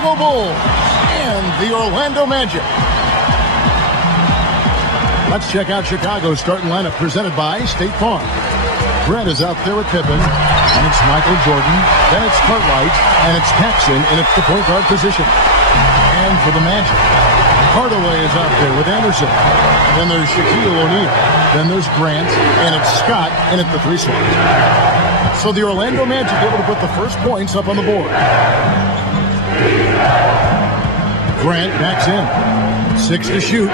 Chicago Bulls and the Orlando Magic. Let's check out Chicago's starting lineup presented by State Farm. Brett is out there with Pippen, and it's Michael Jordan, then it's Cartwright, and it's Paxson, and it's the point guard position. And for the Magic, Hardaway is out there with Anderson. Then there's Shaquille O'Neal. Then there's Grant, and it's Scott, and it's the 3 slot. So the Orlando Magic able to put the first points up on the board. Grant backs in. 6 to shoot.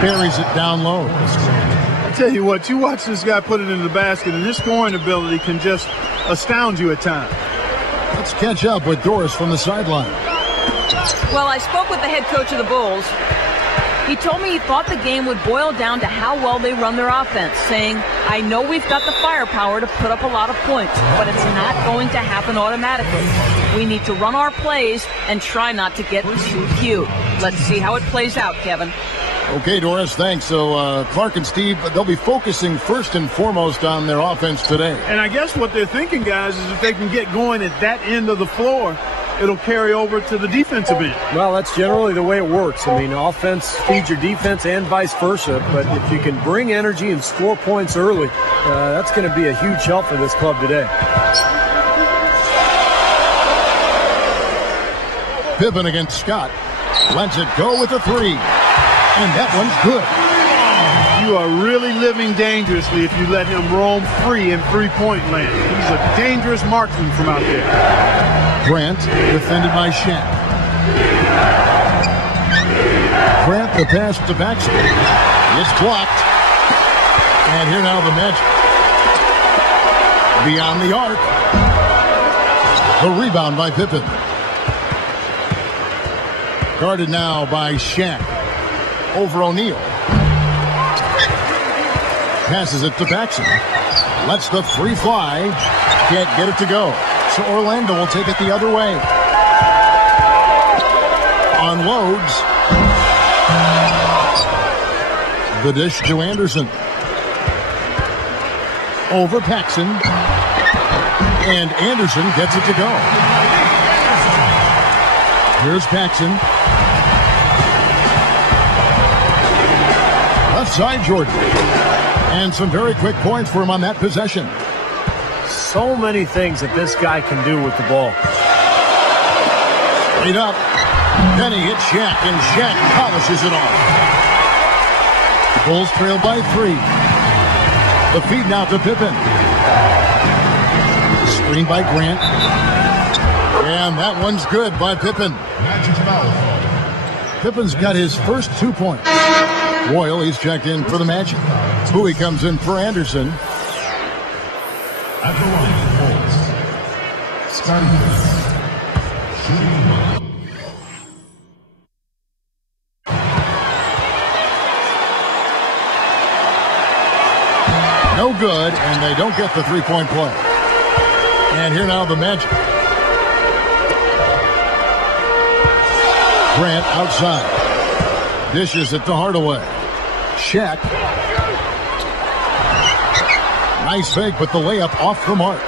Buries it down low. I tell you what, you watch this guy put it in the basket, and his scoring ability can just astound you at times. Let's catch up with Doris from the sideline. Well, I spoke with the head coach of the Bulls. He told me he thought the game would boil down to how well they run their offense, saying, I know we've got the firepower to put up a lot of points, but it's not going to happen automatically. We need to run our plays and try not to get too cute. Let's see how it plays out, Kevin. Okay, Doris, thanks. So Clark and Steve, they'll be focusing first and foremost on their offense today. And I guess what they're thinking, guys, is if they can get going at that end of the floor, it'll carry over to the defensive end. Well, that's generally the way it works. I mean, offense feeds your defense and vice versa. But if you can bring energy and score points early, that's going to be a huge help for this club today. Pippen against Scott. Lets it go with a 3. And that one's good. You are really living dangerously if you let him roam free in three-point land. He's a dangerous marksman from out there. Grant, defended by Shaq. Grant, the pass to Paxson. It's blocked. And here now the Magic. Beyond the arc. The rebound by Pippen. Guarded now by Shaq. Over O'Neal. Passes it to Paxson. Lets the 3 fly. Can't get it to go. So Orlando will take it the other way. Unloads. The dish to Anderson. Over Paxson. And Anderson gets it to go. Here's Paxson. Left side Jordan. And some very quick points for him on that possession. So many things that this guy can do with the ball. Straight up. Then he hits Shaq, and Shaq polishes it off. Bulls trail by 3. The feed now to Pippen. Screen by Grant. And that one's good by Pippen. Pippen's got his first 2 points. Royal, he's checked in for the Magic. Bowie comes in for Anderson. At the line, Bulls. Starting shooting 1. No good, and they don't get the 3-point play. And here now the Magic. Grant outside. Dishes it to Hardaway. Shaq. Nice fake, but the layup off the mark.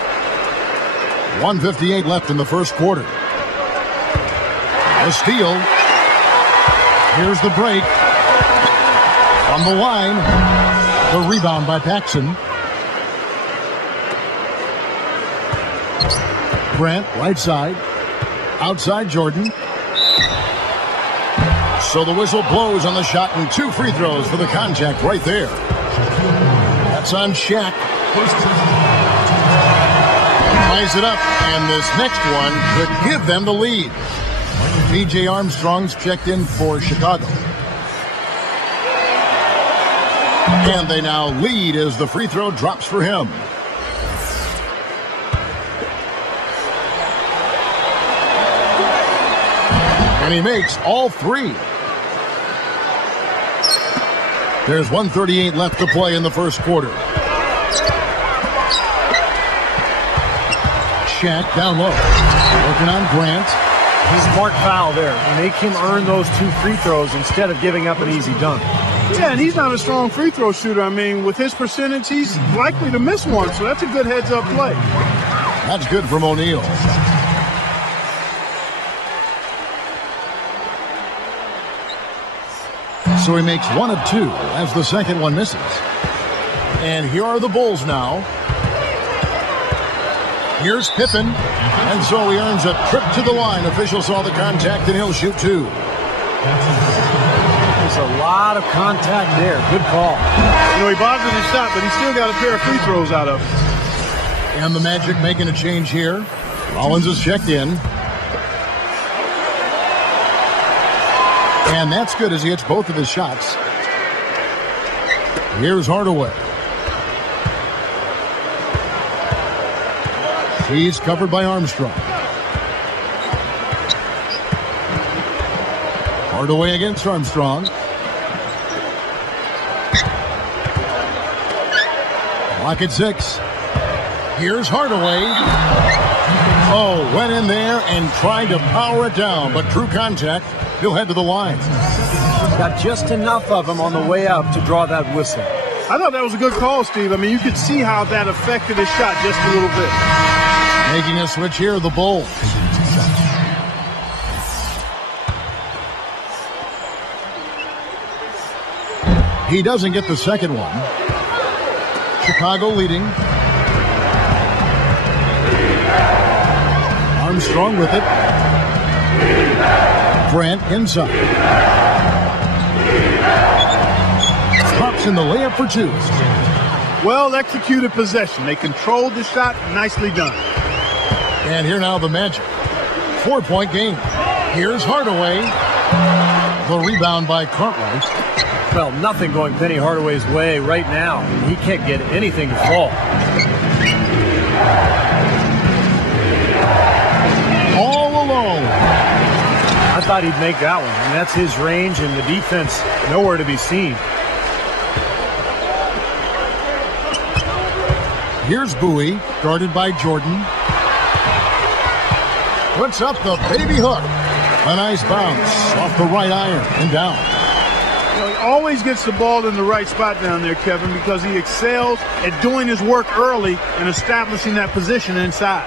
1:58 left in the first quarter. A steal. Here's the break. On the line. The rebound by Paxson. Grant, right side. Outside Jordan. So the whistle blows on the shot, and 2 free throws for the contact right there. That's on Shaq. Ties it up, and this next one could give them the lead. B.J. Armstrong's checked in for Chicago. And they now lead as the free throw drops for him. And he makes all 3. There's 1:38 left to play in the first quarter. Shaq down low. Working on Grant. Smart foul there. Make him earn those 2 free throws instead of giving up an easy dunk. Yeah, and he's not a strong free throw shooter. I mean, with his percentage, he's likely to miss one, so that's a good heads-up play. That's good from O'Neal. So he makes 1 of 2 as the second one misses. And here are the Bulls now. Here's Pippen. And so he earns a trip to the line. Official saw the contact and he'll shoot 2. There's a lot of contact there. Good call. You know, he bothered his shot, but he still got a pair of free throws out of it. And the Magic making a change here. Rollins is checked in. And that's good as he hits both of his shots. Here's Hardaway. He's covered by Armstrong. Hardaway against Armstrong. Clock at 6. Here's Hardaway. Oh, went in there and tried to power it down, but true contact. He'll head to the line. Got just enough of him on the way up to draw that whistle. I thought that was a good call, Steve. I mean, you could see how that affected his shot just a little bit. Making a switch here, the Bulls. He doesn't get the second one. Chicago leading. Armstrong with it. Grant inside. Drops in the layup for 2. Well executed possession. They controlled the shot. Nicely done. And here now the Magic. 4-point game. Here's Hardaway. The rebound by Cartwright. Well, nothing going Penny Hardaway's way right now. He can't get anything to fall. All alone. I thought he'd make that one. And that's his range and the defense nowhere to be seen. Here's Bowie, guarded by Jordan. Puts up the baby hook. A nice bounce off the right iron and down. You know, he always gets the ball in the right spot down there, Kevin, because he excels at doing his work early and establishing that position inside.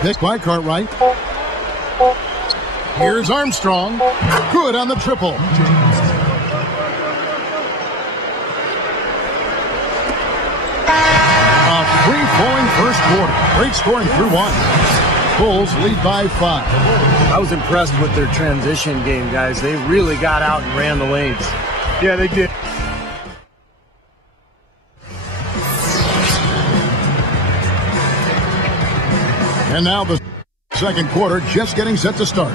Picked by Cartwright. Here's Armstrong. Good on the triple. A free-flowing first quarter. Great scoring through 1. Bulls lead by 5. I was impressed with their transition game, guys. They really got out and ran the lanes. Yeah, they did. And now the second quarter just getting set to start.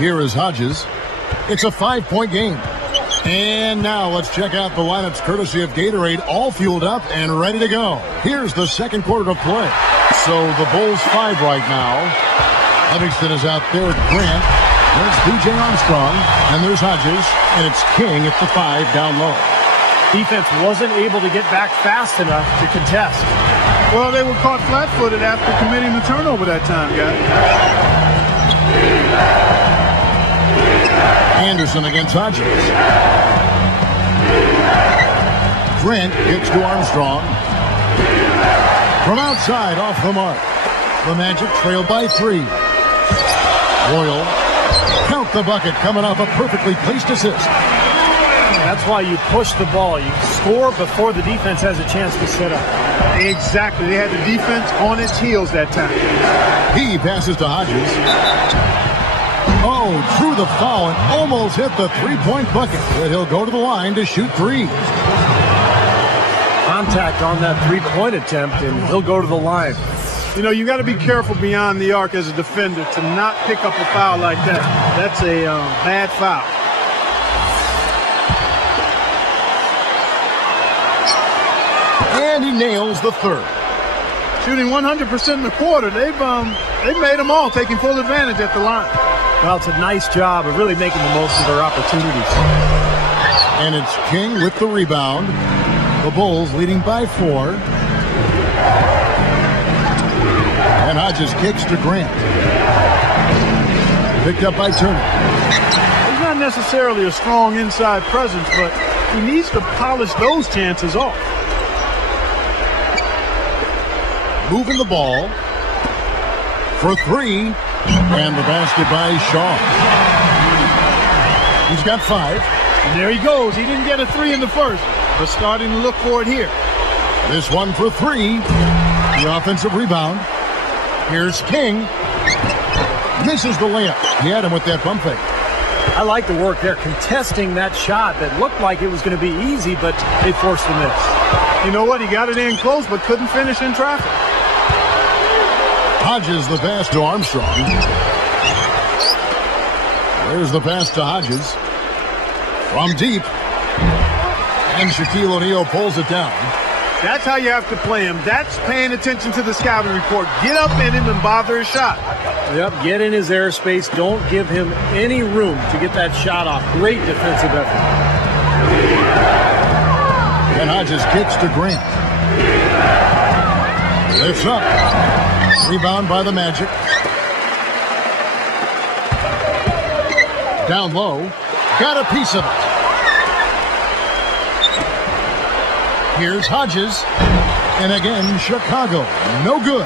Here is Hodges. It's a 5-point game. And now let's check out the lineups courtesy of Gatorade, all fueled up and ready to go. Here's the second quarter to play. So the Bulls 5 right now. Livingston is out there with Grant. There's B.J. Armstrong. And there's Hodges. And it's King at the 5 down low. Defense wasn't able to get back fast enough to contest. Well, they were caught flat-footed after committing the turnover that time, guys. Anderson against Hodges. Grant gets to Armstrong. From outside, off the mark. The Magic trail by 3. Royal. Count the bucket, coming off a perfectly placed assist. That's why you push the ball. You score before the defense has a chance to set up. Exactly. They had the defense on its heels that time. He passes to Hodges. Oh, drew the foul and almost hit the 3-point bucket. But he'll go to the line to shoot 3. Contact on that 3-point attempt, and he'll go to the line. You know, you got to be careful beyond the arc as a defender to not pick up a foul like that. That's a bad foul. And he nails the third. Shooting 100% in the quarter. They've made them all, taking full advantage at the line. Well, it's a nice job of really making the most of their opportunities. And it's King with the rebound. The Bulls leading by 4. And Hodges kicks to Grant. Picked up by Turner. He's not necessarily a strong inside presence, but He needs to polish those chances off. Moving the ball for three, and the basket by Shaw. He's got 5. And there he goes. He didn't get a 3 in the first, but starting to look for it here. This one for 3. The offensive rebound. Here's King. Misses the layup. He had him with that bump fake. I like the work there, contesting that shot that looked like it was going to be easy, but they forced the miss. You know what? He got it in close, but couldn't finish in traffic. Hodges the pass to Armstrong. There's the pass to Hodges. From deep. And Shaquille O'Neal pulls it down. That's how you have to play him. That's paying attention to the scouting report. Get up in him and bother his shot. Yep, get in his airspace. Don't give him any room to get that shot off. Great defensive effort. And Hodges kicks to Grant. Lifts up. Rebound by the Magic. Down low. Got a piece of it. Here's Hodges. And again, Chicago. No good.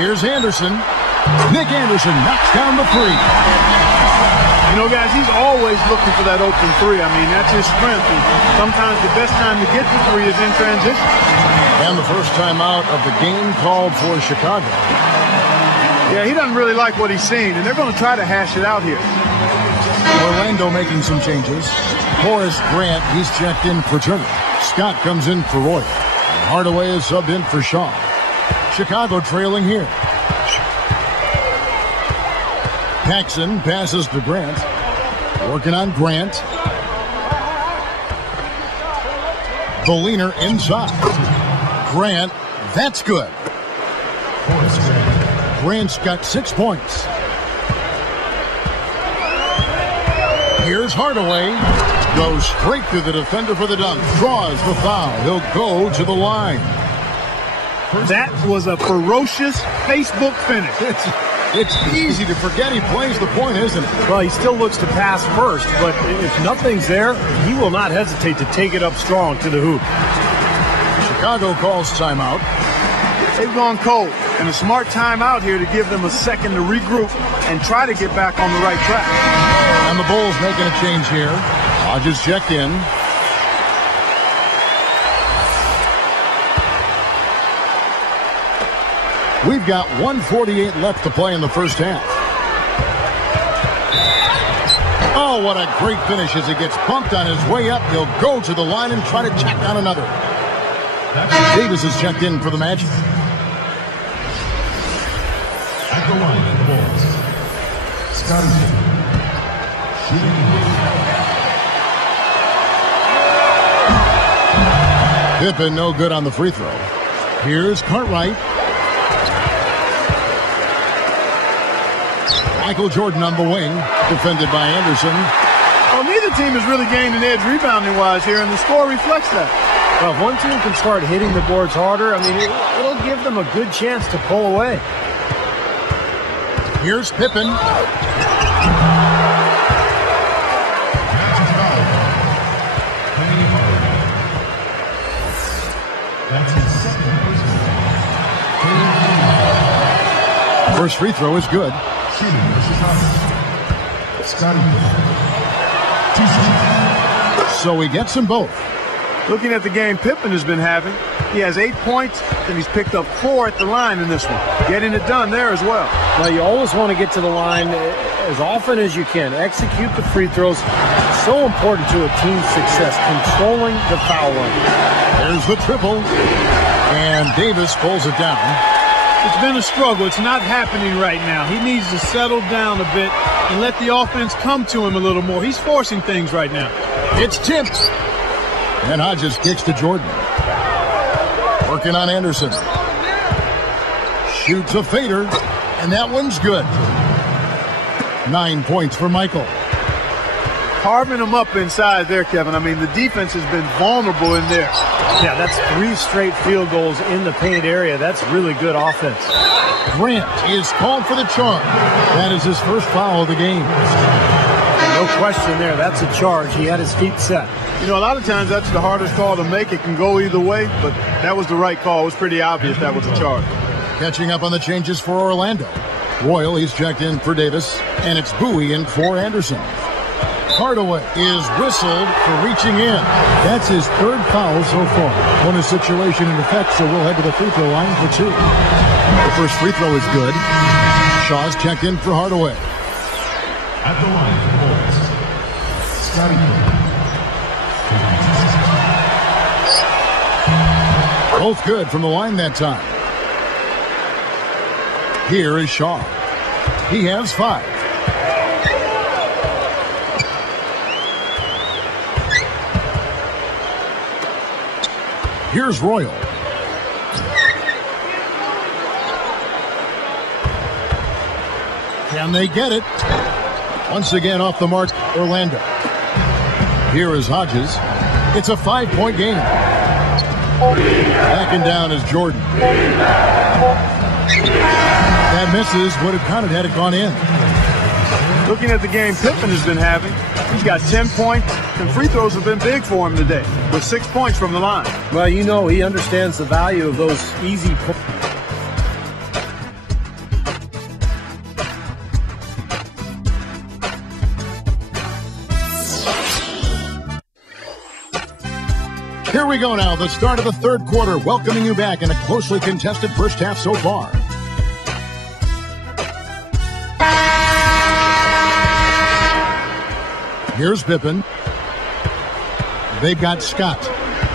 Here's Anderson. Nick Anderson knocks down the 3. You know, guys, he's always looking for that open 3. I mean, that's his strength. And sometimes the best time to get the 3 is in transition. And the first time out of the game called for Chicago. Yeah, he doesn't really like what he's seeing, and they're going to try to hash it out here. Orlando making some changes. Horace Grant, he's checked in for Turner. Scott comes in for Roy. And Hardaway is subbed in for Shaw. Chicago trailing here. Paxson passes to Grant. Working on Grant. The leaner inside. Grant, that's good. Grant's got 6 points. Here's Hardaway. Goes straight through the defender for the dunk. Draws the foul. He'll go to the line. That was a ferocious Facebook finish. It's easy to forget he plays the point, isn't it? Well, he still looks to pass first, but if nothing's there, he will not hesitate to take it up strong to the hoop. Chicago calls timeout. They've gone cold, and a smart timeout here to give them a second to regroup and try to get back on the right track. And the Bulls making a change here. Hodges checked in. We've got 1:48 left to play in the first half. Oh, what a great finish as he gets bumped on his way up. He'll go to the line and try to check down another. Davis is checked in for the Magic. At the line of the Bulls, Scottie shooting. Pippen no good on the free throw. Here's Cartwright. Michael Jordan on the wing, defended by Anderson. Well, neither team has really gained an edge rebounding-wise here, and the score reflects that. Well, if one team can start hitting the boards harder, I mean, it'll give them a good chance to pull away. Here's Pippen. That's his second personal. First free throw is good. Shooting versus Scottie. 2 shots. So he gets them both. Looking at the game Pippen has been having, he has 8 points, and he's picked up 4 at the line in this one. Getting it done there as well. Well, you always want to get to the line as often as you can. Execute the free throws. So important to a team's success, controlling the foul line. There's the triple, and Davis pulls it down. It's been a struggle. It's not happening right now. He needs to settle down a bit and let the offense come to him a little more. He's forcing things right now. It's tipped. And Hodges kicks to Jordan. Working on Anderson. Shoots a fader, and that one's good. 9 points for Michael. Carving them up inside there, Kevin. I mean, the defense has been vulnerable in there. Yeah, that's 3 straight field goals in the paint area. That's really good offense. Grant is called for the charge. That is his first foul of the game. No question there. That's a charge. He had his feet set. You know, a lot of times that's the hardest call to make. It can go either way, but that was the right call. It was pretty obvious that was a charge. Catching up on the changes for Orlando. Royal, he's checked in for Davis, and it's Bowie in for Anderson. Hardaway is whistled for reaching in. That's his third foul so far. Bonus situation in effect, so we'll head to the free throw line for 2. The first free throw is good. Shaw's checked in for Hardaway. At the line for the Bulls, Scotty. Both good from the line that time. Here is Shaw. He has 5. Here's Royal. Can they get it? Once again off the mark, Orlando. Here is Hodges. It's a 5-point game. Backing down is Jordan. That misses. Would have counted had it gone in. Looking at the game Pippen has been having, he's got 10 points, and free throws have been big for him today, with 6 points from the line. Well, you know, he understands the value of those easy points. Here we go now, the start of the third quarter, welcoming you back in a closely contested first half so far. Here's Pippen. They've got Scott.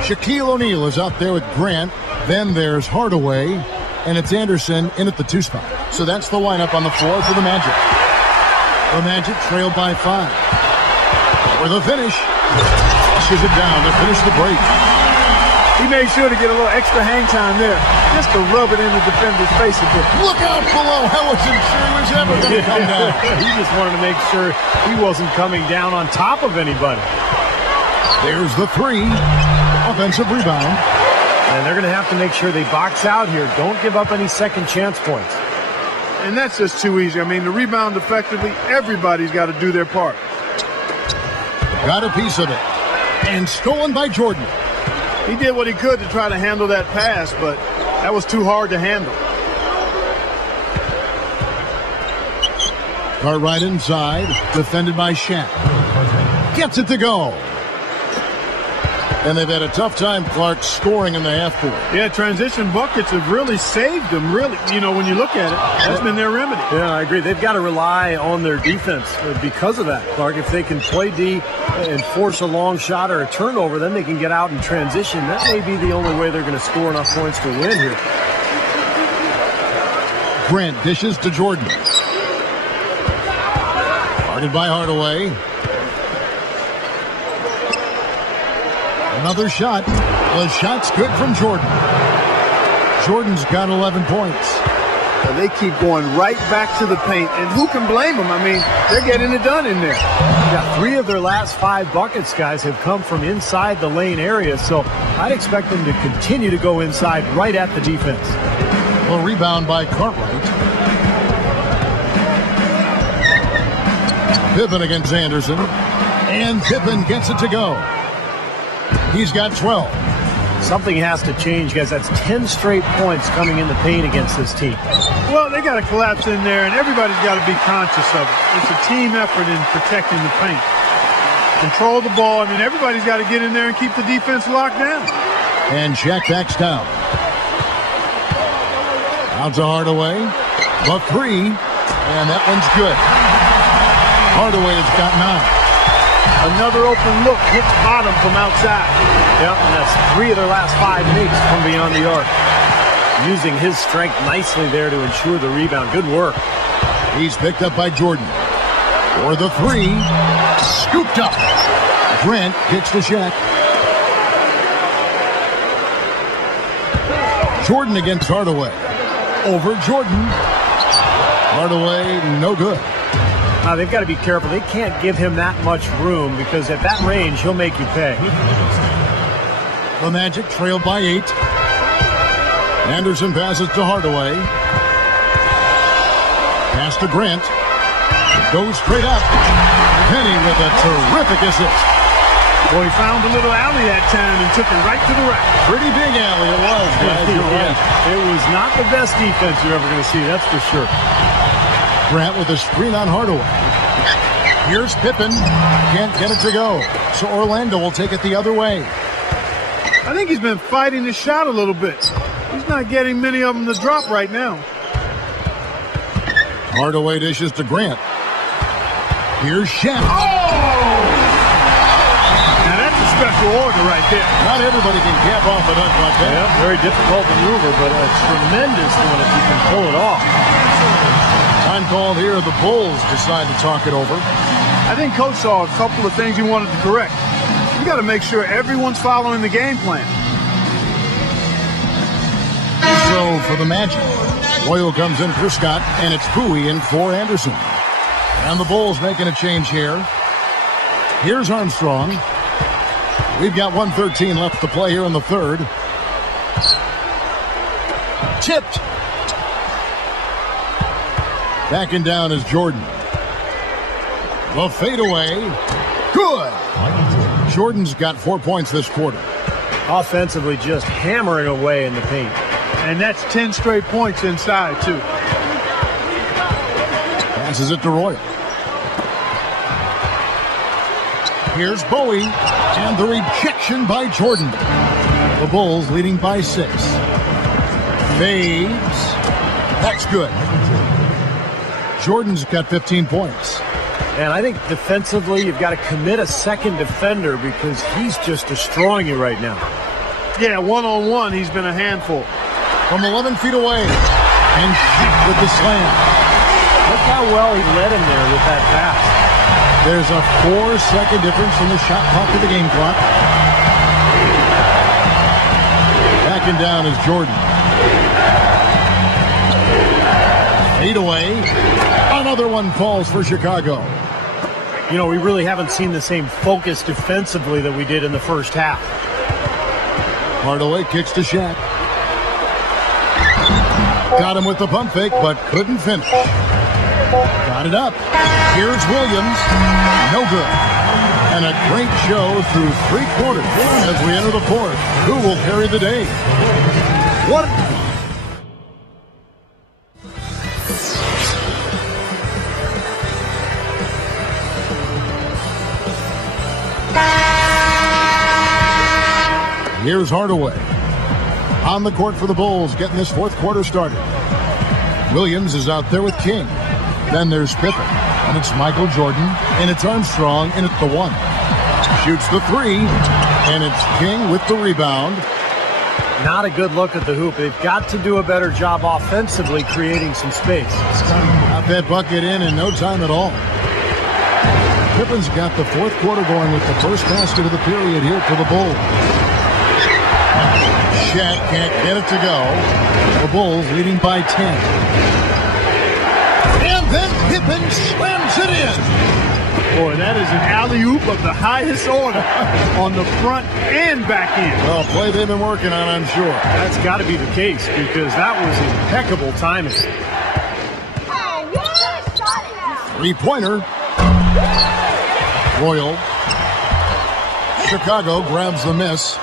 Shaquille O'Neal is out there with Grant. Then there's Hardaway, and it's Anderson in at the 2 spot. So that's the lineup on the floor for the Magic. The Magic trailed by 5. For the finish. Pushes it down to finish the break. He made sure to get a little extra hang time there, just to rub it in the defender's face a bit. Look out below. I wasn't sure he was ever going to come down. He just wanted to make sure he wasn't coming down on top of anybody. There's the 3. Offensive rebound. And they're going to have to make sure they box out here. Don't give up any second chance points. And that's just too easy. I mean, to rebound effectively, everybody's got to do their part. Got a piece of it. And stolen by Jordan. He did what he could to try to handle that pass, but that was too hard to handle. Cartwright inside, defended by Shaq. Gets it to go. And they've had a tough time, Clark, scoring in the half court. Yeah, transition buckets have really saved them, really. You know, when you look at it, that's been their remedy. Yeah, I agree. They've got to rely on their defense because of that, Clark. If they can play D and force a long shot or a turnover, then they can get out and transition. That may be the only way they're going to score enough points to win here. Grant dishes to Jordan. Guarded by Hardaway. Another shot. The shot's good from Jordan. Jordan's got 11 points. They keep going right back to the paint, and who can blame them? I mean, they're getting it done in there. Yeah, 3 of their last 5 buckets, guys, have come from inside the lane area, so I'd expect them to continue to go inside right at the defense. A rebound by Cartwright. Pippen against Anderson, and Pippen gets it to go. He's got 12. Something has to change, guys. That's 10 straight points coming in the paint against this team. Well, they got to collapse in there, and everybody's got to be conscious of it. It's a team effort in protecting the paint. Control the ball. I mean, everybody's got to get in there and keep the defense locked down. And Shaq backs down. Out to Hardaway. The 3, and that one's good. Hardaway has got 9. Another open look, hits bottom from outside. Yep, and that's 3 of their last 5 makes from beyond the arc. Using his strength nicely there to ensure the rebound. Good work. He's picked up by Jordan. For the 3, scooped up. Grant kicks to Shaq. Jordan against Hardaway. Over Jordan. Hardaway, no good. They've got to be careful. They can't give him that much room because at that range, he'll make you pay. The Magic trailed by 8. Anderson passes to Hardaway. Pass to Grant. Goes straight up. Penny with a terrific assist. Boy, he found a little alley that time and took it right to the rack. Pretty big alley it was, guys. You're right. It was not the best defense you're ever going to see, that's for sure. Grant with a screen on Hardaway. Here's Pippen. Can't get it to go. So Orlando will take it the other way. I think he's been fighting his shot a little bit. He's not getting many of them to drop right now. Hardaway dishes to Grant. Here's Shaq. Now that's a special order right there. Not everybody can cap off a dunk like that. Yeah, very difficult maneuver, but a tremendous one if you can pull it off. Time called here. The Bulls decide to talk it over. I think Coach saw a couple of things he wanted to correct. You got to make sure everyone's following the game plan. So for the Magic, Royal comes in for Scott, and it's Bowie in for Anderson. And the Bulls making a change here. Here's Armstrong. We've got 1:13 left to play here in the third. Tipped. Backing down is Jordan. The fadeaway. Good. Jordan's got 4 points this quarter. Offensively, just hammering away in the paint. And that's 10 straight points inside, too. Passes it to Royal. Here's Bowie. And the rejection by Jordan. The Bulls leading by 6. Fades. That's good. Jordan's got 15 points. And I think defensively, you've got to commit a second defender because he's just destroying you right now. Yeah, one-on-one, he's been a handful. From 11 feet away. And Shaq with the slam. Look how well he led him there with that pass. There's a 4-second difference from the shot clock to the game clock. Backing down is Jordan. Fade away. Another one falls for Chicago. You know, we really haven't seen the same focus defensively that we did in the first half. Hardaway kicks to Shaq. Got him with the pump fake, but couldn't finish. Got it up. Here's Williams. No good. And a great show through 3 quarters. As we enter the fourth, who will carry the day? What? Here's Hardaway. On the court for the Bulls, getting this fourth quarter started. Williams is out there with King. Then there's Pippen. And it's Michael Jordan. And it's Armstrong. And it's the 1. Shoots the 3. And it's King with the rebound. Not a good look at the hoop. They've got to do a better job offensively creating some space. Got that bucket in no time at all. Pippen's got the fourth quarter going with the first basket of the period here for the Bulls. Shaq can't get it to go. The Bulls leading by 10. And then Pippen slams it in. Boy, that is an alley-oop of the highest order on the front and back end. Well, play they've been working on, I'm sure. That's got to be the case because that was impeccable timing. 3-pointer. Royal. Chicago grabs the miss.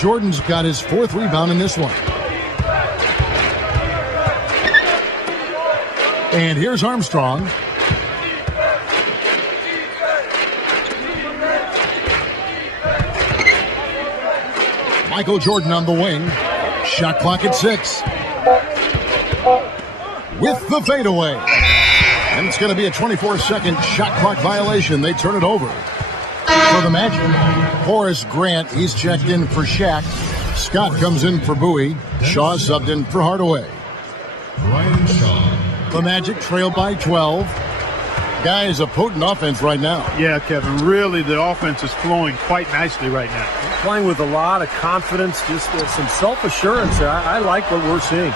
Jordan's got his 4th rebound in this one. And here's Armstrong. Michael Jordan on the wing. Shot clock at 6. With the fadeaway. And it's going to be a 24-second shot clock violation. They turn it over. For the Magic, Horace Grant, he's checked in for Shaq. Scott comes in for Bowie. Shaw subbed in for Hardaway. Ryan Shaw. The Magic trail by 12. Guys, a potent offense right now. Yeah, Kevin, really the offense is flowing quite nicely right now. Playing with a lot of confidence, just some self-assurance. I like what we're seeing.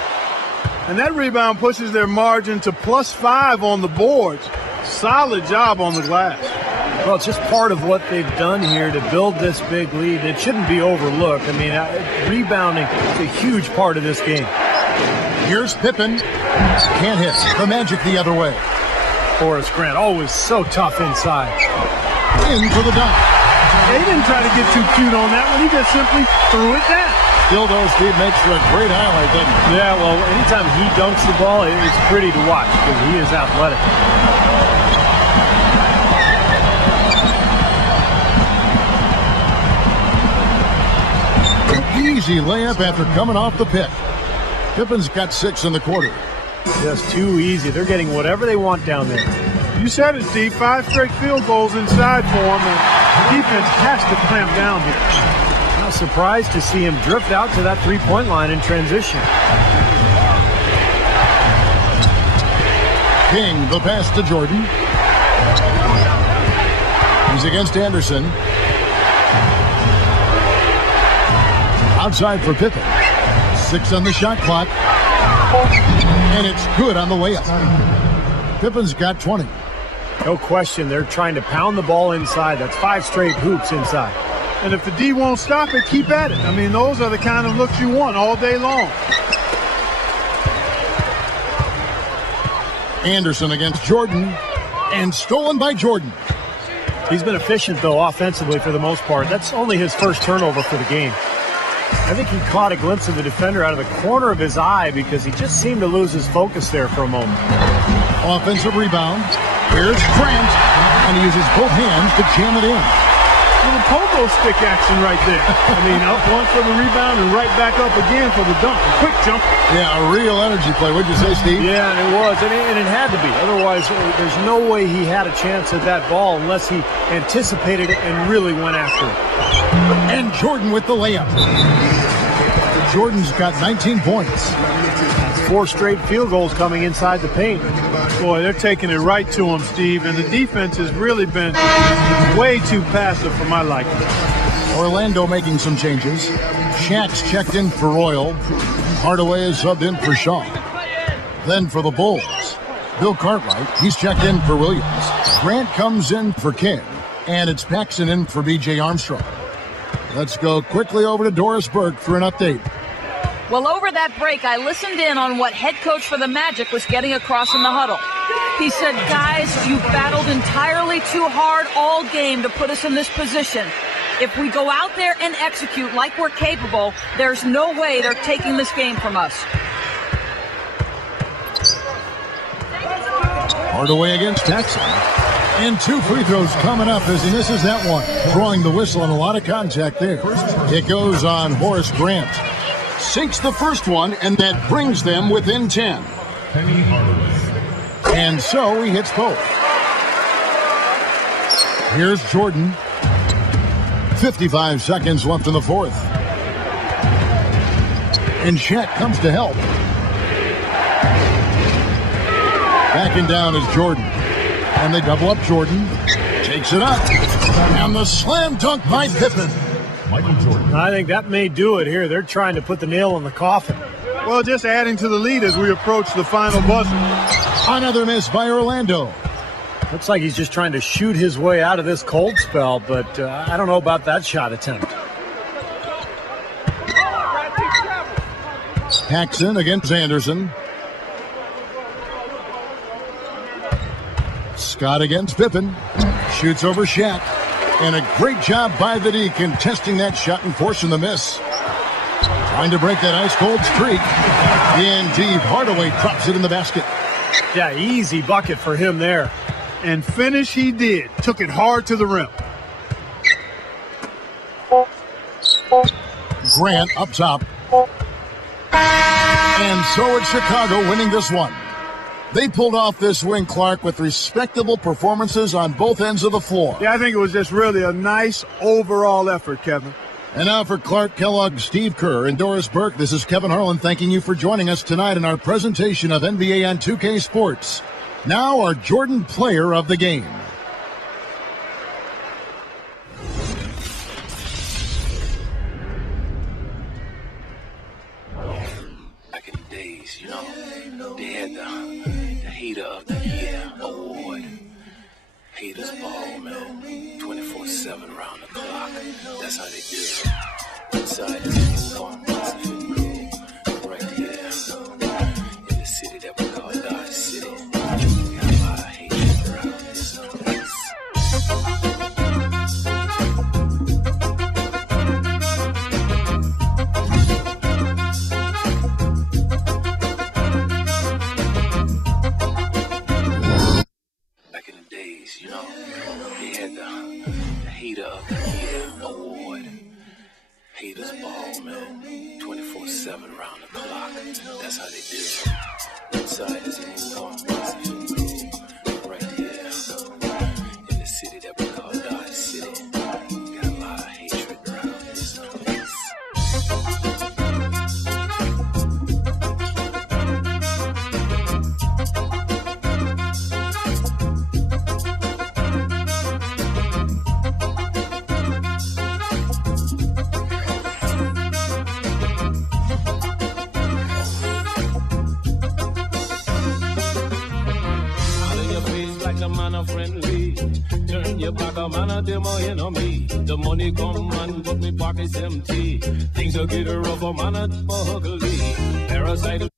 And that rebound pushes their margin to +5 on the boards. Solid job on the glass. Well, it's just part of what they've done here to build this big lead. It shouldn't be overlooked. I mean, rebounding is a huge part of this game. Here's Pippen. Can't hit. The Magic the other way. Horace Grant. Always so tough inside. In for the dunk. They didn't try to get too cute on that one. He just simply threw it down. Still, though, Steve makes for a great highlight, doesn't he? Yeah, well, anytime he dunks the ball, it's pretty to watch because he is athletic. Easy layup after coming off the pick. Pippen's got 6 in the quarter. Just too easy. They're getting whatever they want down there. You said it, Steve. 5 straight field goals inside for him, and the defense has to clamp down here. Not surprised to see him drift out to that three-point line in transition. King, the pass to Jordan. He's against Anderson. Outside for Pippen. 6 on the shot clock. And it's good on the layup. Pippen's got 20. No question, they're trying to pound the ball inside. That's 5 straight hoops inside. And if the D won't stop it, keep at it. I mean, those are the kind of looks you want all day long. Anderson against Jordan. And stolen by Jordan. He's been efficient, though, offensively for the most part. That's only his first turnover for the game. I think he caught a glimpse of the defender out of the corner of his eye because he just seemed to lose his focus there for a moment. Offensive rebound. Here's Grant. And he uses both hands to jam it in. Little pogo stick action right there. I mean, up once for the rebound and right back up again for the dunk. A quick jump. Yeah, a real energy play. What'd you say, Steve? Yeah, and it was. And it had to be. Otherwise, there's no way he had a chance at that ball unless he anticipated it and really went after it. And Jordan with the layup. Jordan's got 19 points. 4 straight field goals coming inside the paint. Boy, they're taking it right to him, Steve, and the defense has really been way too passive for my liking. Orlando making some changes. Shaq's checked in for Royal. Hardaway is subbed in for Shaw. Then for the Bulls, Bill Cartwright, he's checked in for Williams. Grant comes in for King, and it's Paxson in for B.J. Armstrong. Let's go quickly over to Doris Burke for an update. Well, over that break, I listened in on what head coach for the Magic was getting across in the huddle. He said, guys, you battled entirely too hard all game to put us in this position. If we go out there and execute like we're capable, there's no way they're taking this game from us. Hardaway against Paxson. And 2 free throws coming up as he misses that one. Drawing the whistle and a lot of contact there. It goes on Horace Grant. Sinks the first one, and that brings them within 10. Penny Hardaway. And so he hits both. Here's Jordan. 55 seconds left in the fourth. And Shaq comes to help. Backing down is Jordan. And they double up Jordan. Takes it up. And the slam dunk by Pippen. Michael Jordan. I think that may do it here. They're trying to put the nail in the coffin. Well, just adding to the lead as we approach the final buzzer. Another miss by Orlando. Looks like he's just trying to shoot his way out of this cold spell, but I don't know about that shot attempt. Paxson against Anderson. Scott against Pippen. Shoots over Shaq. And a great job by the D contesting that shot and forcing the miss. Trying to break that ice-cold streak. Indeed, Hardaway drops it in the basket. Yeah, easy bucket for him there. And finish he did. Took it hard to the rim. Grant up top. And so it's Chicago winning this one. They pulled off this win, Clark, with respectable performances on both ends of the floor. Yeah, I think it was just really a nice overall effort, Kevin. And now for Clark Kellogg, Steve Kerr, and Doris Burke, this is Kevin Harlan thanking you for joining us tonight in our presentation of NBA on 2K Sports. Now our Jordan Player of the Game. Back in the days, you know, they had the Hater of the Year award. Haters ball, man. 24/7 around the clock. That's how they do it. Inside the Park Pacific Grove, right here in the city that we call Dodge City. Got a lot of haters. man. 24/7 round the clock. That's how they do it. Inside is a new position crew. Right here. In the city that we call Dodge City. Got a lot of hatred around this place. Friendly, turn your back, a man, a demo enemy. The money come and but me pockets empty. Things are getting rough, a man, a ugly. Parasite.